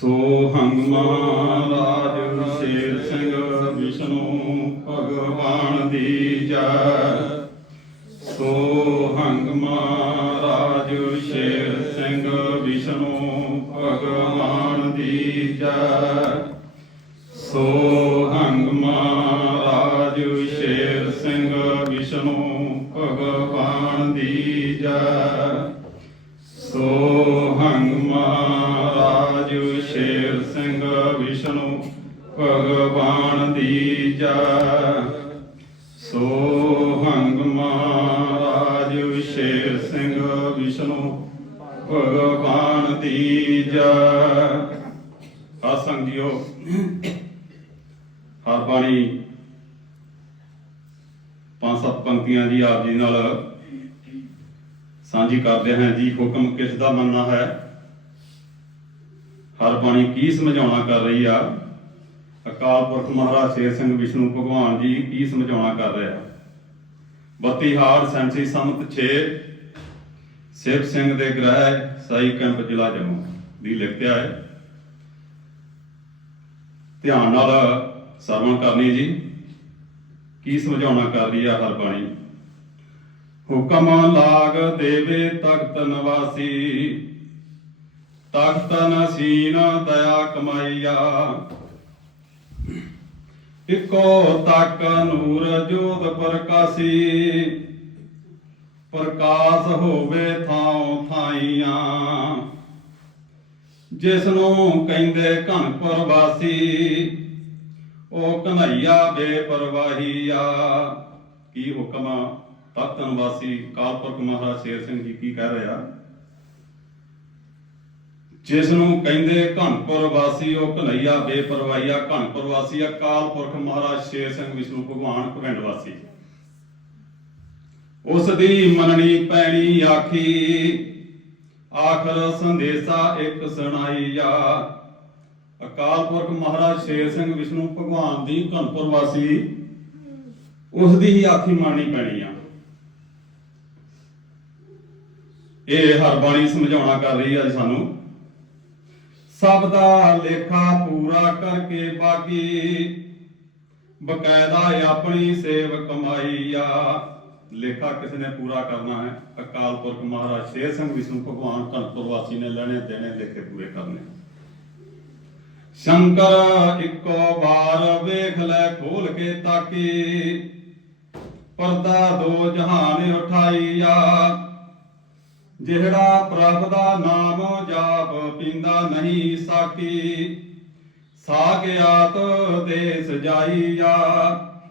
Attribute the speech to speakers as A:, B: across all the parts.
A: ਸੋ ਹੰਗ ਰਾਜ ਸ਼ੇਰ ਸਿੰਘ ਵਿਸ਼ਨੂੰ ਭਗਵਾਨ ਦੀ ਜੈ। ਸੋ ਹੰਗ ਰਾਜ ਸ਼ੇਰ ਸਿੰਘ ਵਿਸ਼ਨੂੰ ਭਗਵਾਨ ਦੀ ਜੈ। ਸੋ ਹੰਗ ਰਾਜ ਸ਼ੇਰ ਸਿੰਘ ਵਿਸ਼ਨੂੰ ਭਗਵਾਨ ਦੀ ਜੈ। ਸੋ ਹੰਗ ਮਹਾਰਾਜ ਸ਼ੇਰ ਸਿੰਘ ਵਿਸ਼ਨੂੰ ਭਗਵਾਨ ਦੀ ਜੈ। ਸੋ ਹੰਗ ਮਹਾਰਾਜ ਸ਼ੇਰ ਸਿੰਘ ਵਿਸ਼ਨੂੰ ਭਗਵਾਨ ਦੀ ਜੈ। ਆ ਹਰ ਬਾਣੀ ਪੰਜ ਸੱਤ ਪੰਕਤੀਆਂ ਜੀ ਆਪ ਜੀ ਨਾਲ ਸਾਂਝੀ ਕਰਦੇ ਹਾਂ ਜੀ। ਹੁਕਮ ਕਿਸ ਦਾ ਮੰਨਣਾ ਹੈ? ਹਰ ਬਾਣੀ ਕੀ ਸਮਝਾਉਣਾ ਕਰ ਰਹੀ ਆ? ਅਕਾਲ ਪੁਰਖ ਮਹਾਰਾਜ ਸ਼ੇਰ ਸਿੰਘ ਵਿਸ਼ਨੂੰ ਭਗਵਾਨ ਜੀ ਕੀ ਸਮਝਾਉਣਾ ਕਰ ਰਿਹਾ 32 ਸੈਂਸੀ ਸੰਮਤ 6 ਸਿਵ ਸਿੰਘ ਦੇ ਗ੍ਰਹਿ ਸਾਈ ਕੈਂਪ ਜ਼ਿਲ੍ਹਾ ਜੰਮੂ ਦੀ ਲਿਖਤਿਆ ਹੈ ਧਿਆਨ ਨਾਲ ਸਰਵਣ ਕਰਨੀ ਜੀ। ਕੀ ਸਮਝਾਉਣਾ ਕਰ ਰਹੀ ਆ ਹਰ ਬਾਣੀ? ਹੁਕਮ ਲਾਗ ਦੇਵੇ ਤਖਤ ਨਿਵਾਸੀ ਤਖਤ ਨਸੀਨ ਦਇਆ ਕਮਾਈਆ। ਇਕੋ ਤੱਕ ਨੂਰ ਜੋਤ ਪ੍ਰਕਾਸੀ। ਪ੍ਰਕਾਸ਼ ਹੋਵੇ ਥਾਉ ਥਾਈਆਂ। ਜਿਸ ਨੂੰ ਕਹਿੰਦੇ ਘਨ ਪਰਵਾਸੀ, ਉਹ ਕਨਈਆ ਬੇਪਰਵਾਹੀਆ। ਕੀ ਹੁਕਮ ਆ? ਤਖਤ ਨਿਵਾਸੀ ਕਾਲਪੁਰਖ ਮਹਾਰਾਜ ਸ਼ੇਰ ਸਿੰਘ ਜੀ ਕੀ ਕਹਿ ਰਿਹਾ ਜਿਸ ਨੂੰ ਕਹਿੰਦੇ ਘਨਪੁਰ ਵਾਸੀ ਉਹ ਕਨਈਆ ਬੇਪਰਵਾਈਆ ਘਨਪੁਰ ਵਾਸੀ ਅਕਾਲ ਪੁਰਖ ਮਹਾਰਾਜ ਸ਼ੇਰ ਸਿੰਘ ਵਿਸ਼ਨੂੰ ਭਗਵਾਨ ਭਵਿੰਡ ਵਾਸੀ। ਉਸ ਦੀ ਮੰਨਣੀ ਪੈਣੀ ਆਖੀ, ਆਖਰ ਸੰਦੇਸਾ ਇੱਕ ਸੁਣਾਈਆ ਅਕਾਲ ਪੁਰਖ ਮਹਾਰਾਜ ਸ਼ੇਰ ਸਿੰਘ ਵਿਸ਼ਨੂੰ ਭਗਵਾਨ ਦੀ ਘਨਪੁਰ ਵਾਸੀ ਉਸ ਦੀ ਹੀ ਆਖੀ ਮੰਨਣੀ ਪੈਣੀ ਆ। ਇਹ ਹਰ ਬਾਣੀ ਸਮਝਾਉਣਾ ਕਰ ਰਹੀ ਆ ਸਾਨੂੰ। ਸਭ ਦਾ ਲੇਖਾ ਪੂਰਾ ਕਰਕੇ ਬਾਕੀ। ਬਕਾਇਦਾ ਆਪਣੀ ਸੇਵ ਕਮਾਈ ਆ। ਲੇਖਾ ਕਿਸ ਨੇ ਪੂਰਾ ਕਰਨਾ ਹੈ। ਅਕਾਲ ਪੁਰਖ ਮਹਾਰਾਜ ਸ਼ੇਰ ਸਿੰਘ ਵਿਸ਼ਨੂੰ ਭਗਵਾਨ ਕਨਪੁਰ ਵਾਸੀ ਨੇ ਲੈਣੇ, ਦੇਣੇ, ਲੇਖੇ ਪੂਰੇ ਕਰਨੇ। ਸ਼ੰਕਰ ਇੱਕੋ ਬਾਰ ਵੇਖ ਲੈ ਖੋਲ ਕੇ ਤਾਕੀ। ਪਰਦਾ ਦੋ ਜਹਾਨ ਉਠਾਈਆ ਜਿਹੜਾ ਪ੍ਰਭ ਦਾ ਨਾਮ ਜਾਪ ਪੀਂਦਾ ਨਹੀਂ ਸਾਕੀ ਸਾਗਿਆਤ ਦੇ ਸਜਾਈਆ।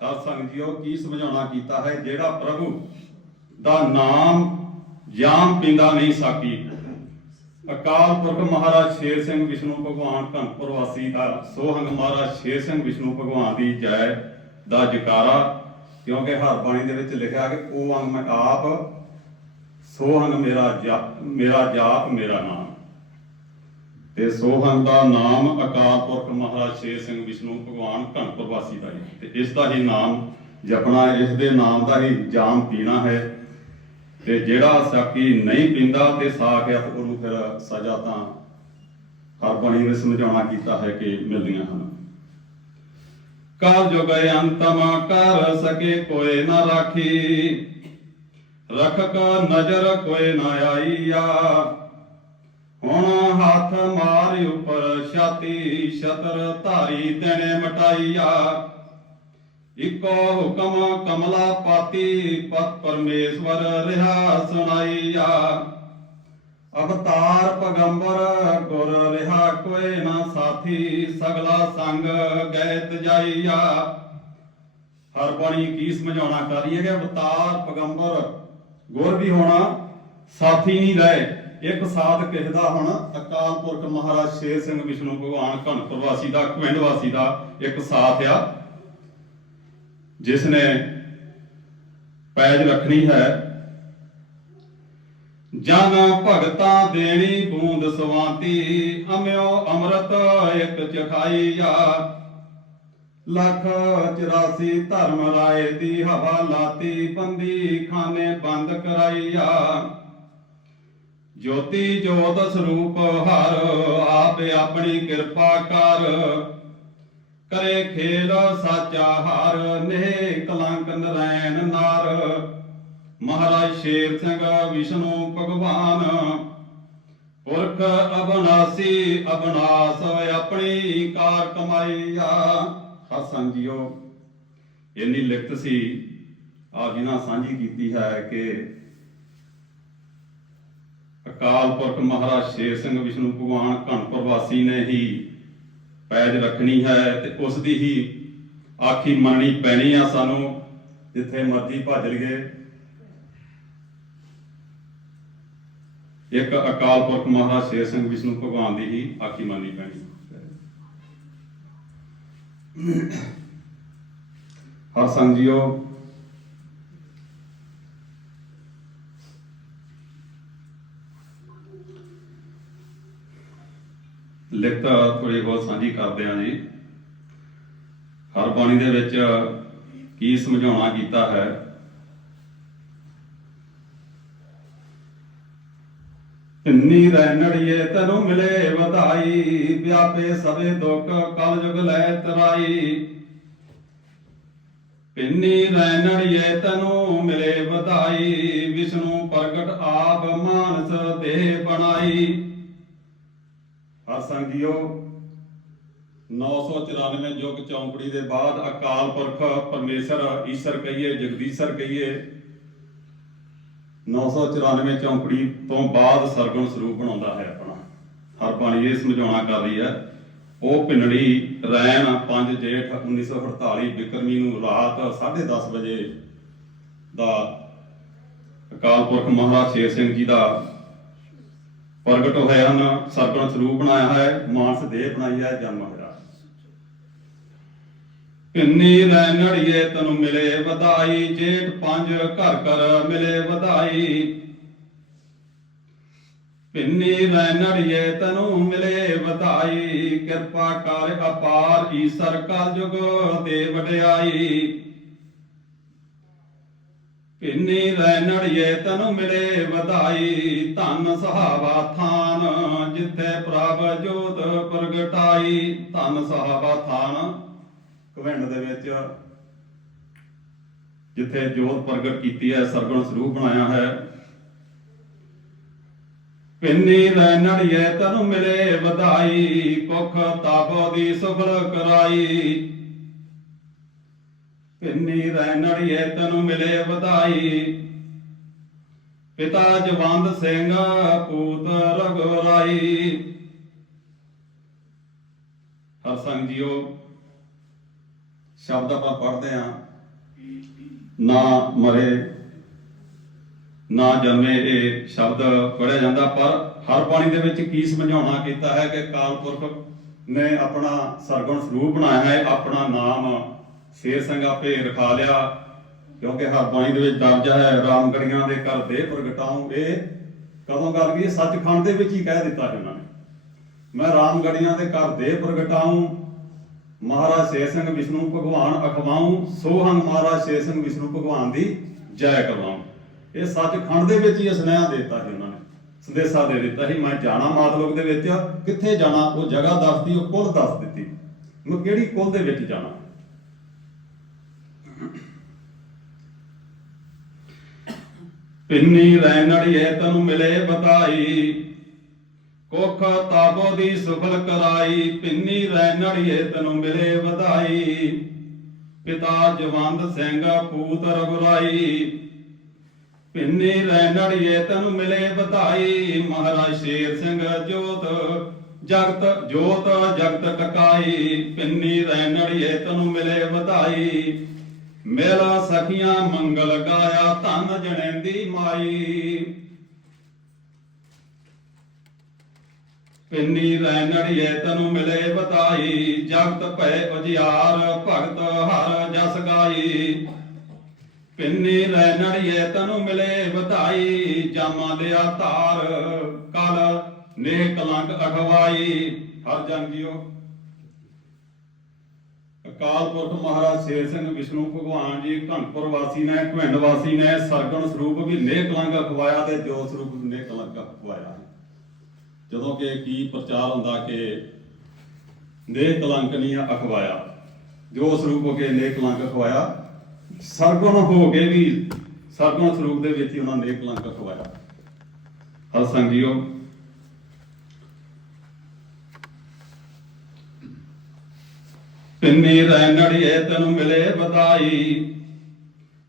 A: ਸਤ ਸੰਗ ਜੀਓ, ਕੀ ਸਮਝਾਉਣਾ ਕੀਤਾ ਹੈ? ਜਿਹੜਾ ਪ੍ਰਭੂ ਦਾ ਨਾਮ ਜਾਮ ਪੀਂਦਾ ਨਹੀਂ ਸਾਕੀ। ਅਕਾਲ ਪੁਰਖ ਮਹਾਰਾਜ ਸ਼ੇਰ ਸਿੰਘ ਵਿਸ਼ਨੂੰ ਭਗਵਾਨ ਧੰਪੁਰ ਵਾਸੀ ਦਾ, ਸੋਹੰਗ ਮਹਾਰਾਜ ਸ਼ੇਰ ਸਿੰਘ ਵਿਸ਼ਨੂੰ ਭਗਵਾਨ ਦੀ ਜੈ ਦਾ ਜਕਾਰਾ, ਕਿਉਂਕਿ ਹਰ ਬਾਣੀ ਦੇ ਵਿੱਚ ਲਿਖਿਆ ਕਿ ਉਹ ਅੰਗ ਮੈਂ ਆਪ ਸੋਹੰਗ ਮੇਰਾ ਜਾਪ ਮੇਰਾ ਜਾਪ ਮੇਰਾ ਨਾਮ। ਤੇ ਸੋਹੰਗ ਦਾ ਨਾਮ ਅਕਾਲ ਪੁਰਖ ਮਹਾਰਾਜ ਸ਼ੇਰ ਸਿੰਘ ਵਿਸ਼ਨੂੰ ਭਗਵਾਨ ਧੰਪੁਰ ਵਾਸੀ ਦਾ ਹੈ। ਤੇ ਇਸ ਦਾ ਹੀ ਨਾਮ ਜਪਣਾ, ਇਸ ਦੇ ਨਾਮ ਦਾ ਹੀ ਜਾਮ ਪੀਣਾ ਹੈ। ਤੇ ਜਿਹੜਾ ਸਾਕੀ ਨਹੀਂ ਪੀਂਦਾ ਤੇ ਸਾਖ ਆ ਫਿਰ ਸਜ਼ਾ ਤਾਂ ਹਰ ਬਾਣੀ ਸਮਝਾਉਣਾ ਕੀਤਾ ਹੈ ਕਿ ਮਿਲਦੀਆਂ ਹਨ। ਕਾਲ ਗਏ ਅੰਤਮ ਕਰ ਸਕੇ, ਕੋਈ ਨਾ ਰਾਖੀ। ਰਖਕ ਨਜ਼ਰ ਕੋਏ ਨਾ ਆਈਆ। ਹੁਣ ਹੱਥ ਮਾਰ ਉਪਰ ਛਾਤੀ ਛਤਰ ਧਾਰੀ ਤੈਨੇ ਮਟਾਈਆ। ਇਕੋ ਹੁਕਮ ਕਮਲਾ ਪਾਤੀ ਪਤ ਪਰਮੇਸ਼ਵਰ ਰਿਹਾ ਸੁਣਾਈਆ। ਅਵਤਾਰ ਪਗੰਬਰ ਗੁਰ ਰਿਹਾ ਕੋਏ ਨਾ ਸਾਥੀ, ਸਗਲਾ ਸੰਗ ਗਏ ਤਜਾਈਆ ਹਰ ਬਾਣੀ ਕੀ ਸਮਝਾਉਣਾ ਕਰ ਰਹੀ ਹੈ ਕਿ ਅਵਤਾਰ ਪਗੰਬਰ ਗੁਰ ਵੀ ਹੋਣਾ ਸਾਥੀ ਨਹੀਂ ਰਹੇ। ਇੱਕ ਸਾਥ ਕਿਸੇ ਹੁਣ ਅਕਾਲ ਪੁਰਖ ਮਹਾਰਾਜ ਸ਼ੇਰ ਸਿੰਘ ਵਿਸ਼ਨੂੰ ਭਗਵਾਨ ਘਨਪੁਰ ਵਾਸੀ ਦਾ ਕਵਿੰਡ ਵਾਸੀ ਦਾ ਇੱਕ ਸਾਥ ਆ ਜਿਸ ਨੇ ਪੈਜ ਰੱਖਣੀ ਹੈ। ਜਨ ਭਗਤਾਂ ਦੇਣੀ ਬੂੰਦ ਸਵਾਂਤੀ, ਅਮਿਓ ਅੰਮ੍ਰਿਤ ਇੱਕ ਚਖਾਈਆ ਲੱਖ 84 ਧਰਮ ਰਾਏ ਦੀ ਹਵਾ ਲਾਤੀ, ਬੰਦੀ ਖਾਨੇ ਬੰਦ ਕਰਾਈਆ। ਜੋਤੀ ਜੋਤ ਸਰੂਪ ਹਰ ਆਪ ਆਪਣੀ ਕਿਰਪਾ ਕਰ। ਕਰੇ ਖੇਲ ਸਾਚਾ ਹਰ ਨੇ ਕਲੰਕ ਨਰੈਣ ਨਾਰ। ਮਹਾਰਾਜ ਸ਼ੇਰ ਸਿੰਘ, ਵਿਸ਼ਨੂੰ ਭਗਵਾਨ। ਪੁਰਖ ਅਬਨਾਸੀ ਅਬਨਾਸ ਆਪਣੀ ਕਾਰ ਕਮਾਈਆ। ਹਸਨ ਜੀਓ ਇੰਨੀ ਲਿਖਤ ਸੀ ਆਪ ਜੀ ਨਾਲ ਸਾਂਝੀ ਕੀਤੀ ਹੈ ਕਿ ਅਕਾਲ ਪੁਰਖ ਮਹਾਰਾਜ ਸ਼ੇਰ ਸਿੰਘ ਵਿਸ਼ਨੂੰ ਭਗਵਾਨ ਘਣਪੁਰ ਵਾਸੀ ਨੇ ਹੀ ਪੈਜ ਰੱਖਣੀ ਹੈ ਤੇ ਉਸ ਦੀ ਹੀ ਆਖੀ ਮੰਨਣੀ ਪੈਣੀ ਆ ਸਾਨੂੰ, ਜਿੱਥੇ ਮਰਜ਼ੀ ਭੱਜ ਲਈਏ। ਇੱਕ ਅਕਾਲ ਪੁਰਖ ਮਹਾਰਾਜ ਸ਼ੇਰ ਸਿੰਘ ਵਿਸ਼ਨੂੰ ਭਗਵਾਨ ਦੀ ਹੀ ਆਖੀ ਮੰਨਣੀ ਪੈਣੀ। ਹਰ ਸੰਗ ਜੀਓ ਲਿਖਤ ਥੋੜੀ ਬਹੁਤ ਸਾਂਝੀ ਕਰਦੇ ਹਾਂ ਜੀ। ਹਰ ਬਾਣੀ ਦੇ ਵਿੱਚ ਕੀ ਸਮਝਾਉਣਾ ਕੀਤਾ ਹੈ ਇੰਨੀ ਰਹਿਣੜੀਏ ਤੈਨੂੰ ਮਿਲੇ ਵਧਾਈ, ਵਿਆਪੇ ਸਵੇ ਦੁੱਖ ਕਲ ਜੁਗ ਲੈ ਤਰਾਈ। ਪਿੰਨੀ ਰਹਿਣੜੀਏ ਤੈਨੂੰ ਮਿਲੇ ਵਧਾਈ, ਵਿਸ਼ਨੂੰ ਪ੍ਰਗਟ ਆਪ ਮਾਨਸ ਦੇਹ ਬਣਾਈ। ਹਰ ਸੰਗਿਓ 994 ਯੁਗ ਚੌਂਕੜੀ ਦੇ ਬਾਅਦ ਅਕਾਲ ਪੁਰਖ ਪਰਮੇਸ਼ਰ ਈਸ਼ਰ ਕਹੀਏ, ਜਗਦੀਸ਼ਰ ਕਹੀਏ 994 ਚੌਂਕੜੀ ਤੋਂ ਬਾਅਦ ਸਰਗੁਣ ਸਰੂਪ ਬਣਾਉਂਦਾ ਹੈ ਆਪਣਾ। ਹਰ ਬਾਣੀ ਇਹ ਸਮਝਾਉਣਾ ਕਰ ਰਹੀ ਹੈ। ਉਹ ਪਿੰਡੜੀ ਰੈਣ 5 ਜੇਠ 1948 ਬਿਕਰਮੀ ਨੂੰ ਰਾਤ 10:30 ਵਜੇ ਦਾ ਅਕਾਲ ਪੁਰਖ ਮਹਾਰਾਜ ਸ਼ੇਰ ਸਿੰਘ ਜੀ ਦਾ ਪ੍ਰਗਟ ਹੋਇਆ ਹਨ। ਸਰਗੁਣ ਸਰੂਪ ਬਣਾਇਆ ਹੈ। ਮਾਨਸ ਦੇਹ ਬਣਾਈ ਹੈ। ਜਨਮ ਹੋਇਆ ਪਿੰਨੀ ਰਹਿਣੜੀਏ ਤੈਨੂੰ ਮਿਲੇ ਵਧਾਈ, ਜੇਠ ਪੰਜ ਘਰ ਘਰ ਮਿਲੇ ਵਧਾਈ। ਪਿੰਨੀ ਰਹਿਣੜੀਏ ਤੈਨੂੰ ਮਿਲੇ ਵਧਾਈ, ਕਿਰਪਾ ਕਰ ਅਪਾਰ ਈਸ਼ਰ ਕਲ ਜੁਗ ਦੇ ਵਡਿਆਈ। ਪਿੰਨੀ ਰਹਿਣੜੀਏ ਤੈਨੂੰ ਮਿਲੇ ਵਧਾਈ, ਧੰਨ ਸਹਾਵਾ ਥਾਨ ਜਿੱਥੇ ਪ੍ਰਭ ਜੋਤ ਪ੍ਰਗਟਾਈ। ਧੰਨ ਸਹਾਵਾ ਥਾਨ ਕਵਿੰਡ ਦੇ ਵਿੱਚ ਜਿੱਥੇ ਜੋਤ ਪ੍ਰਗਟ ਕੀਤੀ ਹੈ, ਸਰਗੁਣ ਸਰੂਪ ਬਣਾਇਆ ਹੈ। ਪਿੰਨੀ ਰਹਿਣੜੀਏ ਤੈਨੂੰ ਮਿਲੇ ਵਧਾਈ ਕੁਖ ਤਾਪੋ ਦੀ ਸੁਫਲ ਕਰਾਈ। ਪਿੰਨੀ ਰਹਿਣੜੀਏ ਤੈਨੂੰ ਮਿਲੇ ਵਧਾਈ, ਪਿਤਾ ਜਵੰਦ ਸਿੰਘ ਪੂਤ ਰਗਰਾਈ ਹਰ ਸੰਗ ਜੀਓ ਸ਼ਬਦ ਆਪਾਂ ਪੜ੍ਹਦੇ ਆ ਨਾ ਮਰੇ, ਨਾ ਜੰਮੇ ਇਹ ਸ਼ਬਦ ਪੜਿਆ ਜਾਂਦਾ, ਪਰ ਹਰ ਬਾਣੀ ਦੇ ਵਿੱਚ ਕੀ ਸਮਝਾਉਣਾ ਕੀਤਾ ਹੈ ਕਿ ਕਾਲ ਪੁਰਖ ਨੇ ਆਪਣਾ ਸਰਗੁਣ ਸਰੂਪ ਬਣਾਇਆ ਹੈ, ਆਪਣਾ ਨਾਮ ਸ਼ੇਰ ਸਿੰਘ ਆਪੇ ਰਖਾ ਲਿਆ, ਕਿਉਂਕਿ ਹਰ ਬਾਣੀ ਦੇ ਵਿੱਚ ਦਰਜ ਹੈ, ਰਾਮਗੜੀਆਂ ਦੇ ਘਰ ਦੇ ਪ੍ਰਗਟਾਉ, ਇਹ ਕਦੋਂ ਗੱਲ ਕੀ ਸੱਚਖੰਡ ਦੇ ਵਿੱਚ ਹੀ ਕਹਿ ਦਿੱਤਾ ਇਹਨਾਂ ਨੇ। ਮੈਂ ਰਾਮਗੜੀਆਂ ਦੇ ਘਰ ਦੇ ਪ੍ਰਗਟਾਉ ਮਹਾਰਾਜ ਸ਼ੇਰ ਸਿੰਘ ਵਿਸ਼ਨੂੰ ਭਗਵਾਨ ਅਖਵਾਉ ਸੋਹਨ ਮਹਾਰਾਜ ਸ਼ੇਰ ਸਿੰਘ ਵਿਸ਼ਨੂੰ ਭਗਵਾਨ ਦੀ ਜੈ ਕਰਵਾਉ। ਇਹ ਸੱਚਖੰਡ ਦੇ ਵਿੱਚ ਹੀ ਸੁਨੇਹਾ ਦਿੱਤਾ ਸੀ ਉਹਨਾਂ ਨੇ। ਸੰਦੇਸ਼ਾ ਦੇ ਦਿੱਤਾ ਸੀ, ਮੈਂ ਜਾਣਾ ਮਾਤਲੋਕ ਦੇ ਵਿੱਚ, ਕਿੱਥੇ ਜਾਣਾ, ਉਹ ਜਗ੍ਹਾ ਦੱਸਦੀ ਉਹ ਕੁੱਲ ਦੱਸ ਦਿੱਤੀ। ਮੈਂ ਕਿਹੜੀ ਕੁੱਲ ਦੇ ਵਿੱਚ ਜਾਣਾ? ਪਿੰਨੀ ਰਹਿਣੜੀਏ ਤੈਨੂੰ ਮਿਲੇ ਬਤਾਈ ਕੋਖ ਤਾਬੋ ਦੀ ਸੁਫਲ ਕਰਾਈ, ਪਿੰਨੀ ਰਹਿਣੜੀਏ ਤੈਨੂੰ ਮਿਲੇ ਵਧਾਈ। ਪਿਤਾ ਜਵੰਦ ਸਿੰਘ ਪੂਤ ਰਗੁਰਾਈ ਪਿੰਨੀ ਰਹਿਣੜੀਏ ਤੈਨੂੰ ਮਿਲੇ ਵਧਾਈ। ਮਹਾਰਾਜ ਸ਼ੇਰ ਸਿੰਘ ਜੋਤ, ਜਗਤ ਜੋਤ ਜਗਤ ਟਕਾਈ। ਪਿੰਨੀ ਰਹਿਣੜੀਏ ਤੈਨੂੰ ਮਿਲੇ ਵਧਾਈ। ਮੇਰਾ ਸਖੀਆਂ ਮੰਗਲ ਗਾਇਆ, ਧਨ ਜਣੇਂਦੀ ਮਾਈ। ਪਿੰਨੀ ਰਹਿਣੜੀਏ ਤੈਨੂੰ ਮਿਲੇ ਵਧਾਈ ਜਗਤ ਭੈ ਉਜਿਆਰ, ਭਗਤ ਹਰ ਜਸ ਗਾਈ। ਪਿੰਨੀ ਰਹਿਣੜੀਏ ਤੈਨੂੰ ਮਿਲੇ ਵਧਾਈ ਜਾਮਾ ਲਿਆ ਧਾਰ, ਕਲ ਨੇ ਕਲੰਕ ਅਖਵਾਈ ਹਰ ਜਨ ਜੀਓ। ਅਕਾਲ ਪੁਰਖ ਮਹਾਰਾਜ ਸ਼ੇਰ ਸਿੰਘ ਵਿਸ਼ਨੂੰ ਭਗਵਾਨ ਜੀ, ਘਨਪੁਰ ਵਾਸੀ ਨੇ ਘਵਿੰਡ ਵਾਸੀ ਨੇ, ਸਰਗਣ ਸਰੂਪ ਵੀ ਨੇਕ ਕਲੰਕ ਅਖਵਾਇਆ ਤੇ ਜੋ ਸਰੂਪ ਨੇ ਕਲੰਕ ਅਖਵਾਇਆ। ਜਦੋਂ ਕਿ ਕੀ ਪ੍ਰਚਾਰ ਹੁੰਦਾ ਕਿ ਨੇ ਕਲੰਕ ਨਹੀਂ ਅਖਵਾਇਆ, ਜੋ ਸਰੂਪ ਹੋ ਕੇ ਨੇਕ ਕਲੰਕ ਅਖਵਾਇਆ, ਸਰਗੁਣ ਹੋ ਕੇ ਵੀ ਸਰਗੁਣ ਸਰੂਪ ਦੇ ਵਿੱਚ ਹੀ ਉਹਨਾਂ ਨੇਕ ਕਲੰਕ ਅਖਵਾਇਆ। ਹਰ ਸੰਗਿਓ ਪਿੰਨੀ ਰੈਣੜੀਏ ਤੈਨੂੰ ਮਿਲੇ ਵਧਾਈ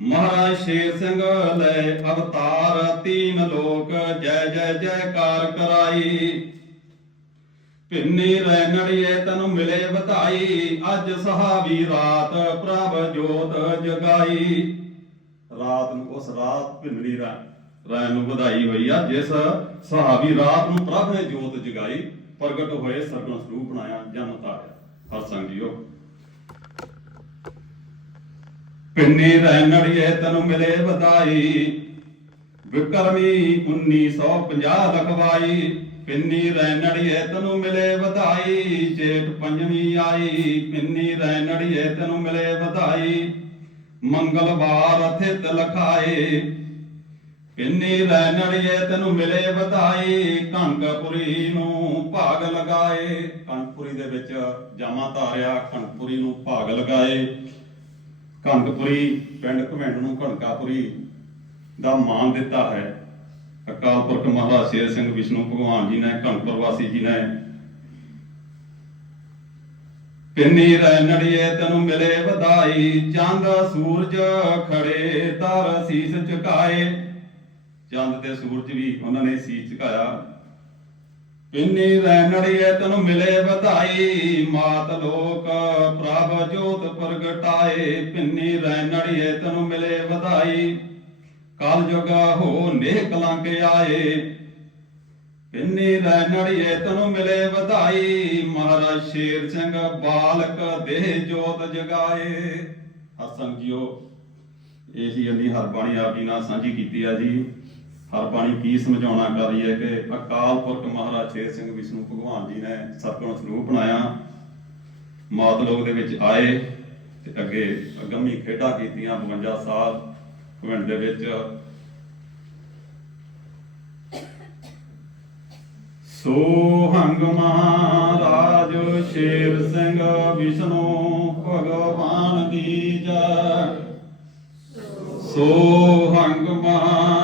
A: ਮਹਾਰਾਜ ਸ਼ੇਰ ਸਿੰਘ ਲੈ ਅਵਤਾਰ ਤੀਨ ਲੋਕ, ਜੈ ਜੈ, ਜੈਕਾਰ ਕਰਾਈ। ਪਿੰਨੀ ਰੈਣੜੀਏ ਤੈਨੂੰ ਮਿਲੇ ਵਧਾਈ, ਅੱਜ ਸਹਾਵੀ ਰਾਤ ਪ੍ਰਭ ਜੋਤ ਜਗਾਈ। ਰਾਤ ਨੂੰ ਉਸ ਰਾਤ ਪਿੰਨੀ ਰਾ ਰੈਣ ਨੂੰ ਵਧਾਈ ਹੋਈ ਆ, ਜਿਸ ਸਹਾਵੀ ਰਾਤ ਨੂੰ ਪ੍ਰਭ ਨੇ ਜੋਤ ਜਗਾਈ, ਪ੍ਰਗਟ ਹੋਏ ਸਰਗੁਣ ਸਰੂਪ ਬਣਾਇਆ, ਜਨਮ ਤਾਰਿਆ। ਹਰ ਸੰਗਿਓ ਪਿੰਨੀ ਰੈਣੜੀਏ ਤੈਨੂੰ ਮਿਲੇ ਵਧਾਈ। ਵਿਕਰਮੀ 1950 ਲਖਵਾਈ। ਪਿੰਨੀ ਰੈਣੜੀਏ ਤੈਨੂੰ ਮਿਲੇ ਵਧਾਈ। ਜੇਠ ਪੰਜਵੀਂ ਆਈ। ਪਿੰਨੀ ਰੈਣੜੀਏ ਤੈਨੂੰ ਮਿਲੇ ਵਧਾਈ। ਮੰਗਲਵਾਰ ਅਥਿਤ ਲਖਾਏ ਪਿੰਨੀ ਰੈਣੜੀਏ ਤੈਨੂੰ ਮਿਲੇ ਵਧਾਈ। ਕਣਕਪੁਰੀ ਨੂੰ ਭਾਗ ਲਗਾਏ। ਕਣਕਪੁਰੀ ਦੇ ਵਿੱਚ ਜਾਮਾ ਧਾਰਿਆ ਕਣਕਪੁਰੀ ਨੂੰ ਭਾਗ ਲਗਾਏ। ਕਣਕਪੁਰੀ ਪਿੰਡ ਘਮਿੰਡ ਨੂੰ ਕਣਕਾਪੁਰੀ ਦਾ ਮਾਨ ਦਿੱਤਾ ਹੈ। ਅਕਾਲ ਪੁਰਖ ਮਹਾਰਾਜ ਸ਼ੇਰ ਸਿੰਘ ਵਿਸ਼ਨੂੰ ਭਗਵਾਨ ਜੀ ਨੇ ਕਣਕਪੁਰ ਵਾਸੀ ਜੀ ਨੇ। ਪਿੰਨੀ ਰੈਣੜੀਏ ਤੈਨੂੰ ਮਿਲੇ ਵਧਾਈ, ਚੰਦ ਸੂਰਜ ਖੜੇ ਤਰ ਸੀਸ ਝੁਕਾਏ। ਚੰਦ ਤੇ ਸੂਰਜ ਵੀ ਉਹਨਾਂ ਨੇ ਸੀਸ ਝੁਕਾਇਆ। ਪਿੰਨੀ ਰੈਣੜੀਏ ਤੈਨੂੰ ਮਿਲੇ ਵਧਾਈ। ਮਾਤ ਲੋਕ ਪ੍ਰਭ ਜੋਤ ਪ੍ਰਗਟਾਏ। ਪਿੰਨੀ ਰੈਣੜੀਏ ਤੈਨੂੰ ਮਿਲੇ ਵਧਾਈ। ਕਲ ਜੁਗ ਹੋ ਨੇਕ ਕਲੰਕ ਆਏ। ਪਿੰਨੀ ਰੈਣੜੀਏ ਤੈਨੂੰ ਮਿਲੇ ਵਧਾਈ। ਮਹਾਰਾਜ ਸ਼ੇਰ ਸਿੰਘ ਬਾਲਕ ਦੇਹ ਜੋਤ ਜਗਾਏ। ਹਸਨ ਜੀਓ ਇਹ ਹੀ ਅੰਦੀ ਹਰਬਾਣੀ ਆਪ ਜੀ ਨਾਲ ਸਾਂਝੀ ਕੀਤੀ ਆ ਜੀ। ਹਰ ਬਾਣੀ ਕੀ ਸਮਝਾਉਣਾ ਕਰ ਰਹੀ ਹੈ ਕਿ ਅਕਾਲ ਪੁਰਖ ਮਹਾਰਾਜ ਸ਼ੇਰ ਸਿੰਘ ਵਿਸ਼ਨੂੰ ਭਗਵਾਨ ਜੀ ਨੇ ਸਤਗੁਣ ਸਰੂਪ ਬਣਾਇਆ। ਮਾਤ ਲੋਕ ਦੇ ਵਿੱਚ ਆਏ ਤੇ ਅੱਗੇ ਅਗੰਮੀ ਖੇਡਾਂ ਕੀਤੀਆਂ 52 ਸਾਲ ਘਵਿੰਡ ਦੇ ਵਿੱਚ। ਸੋਹੰਗ ਮਹਾਰਾਜ ਸ਼ੇਰ ਸਿੰਘ ਵਿਸ਼ਨੂੰ ਭਗਵਾਨ ਦੀ ਜੈ। ਸੋਹੰਗ ਮਹਾਰਾਜ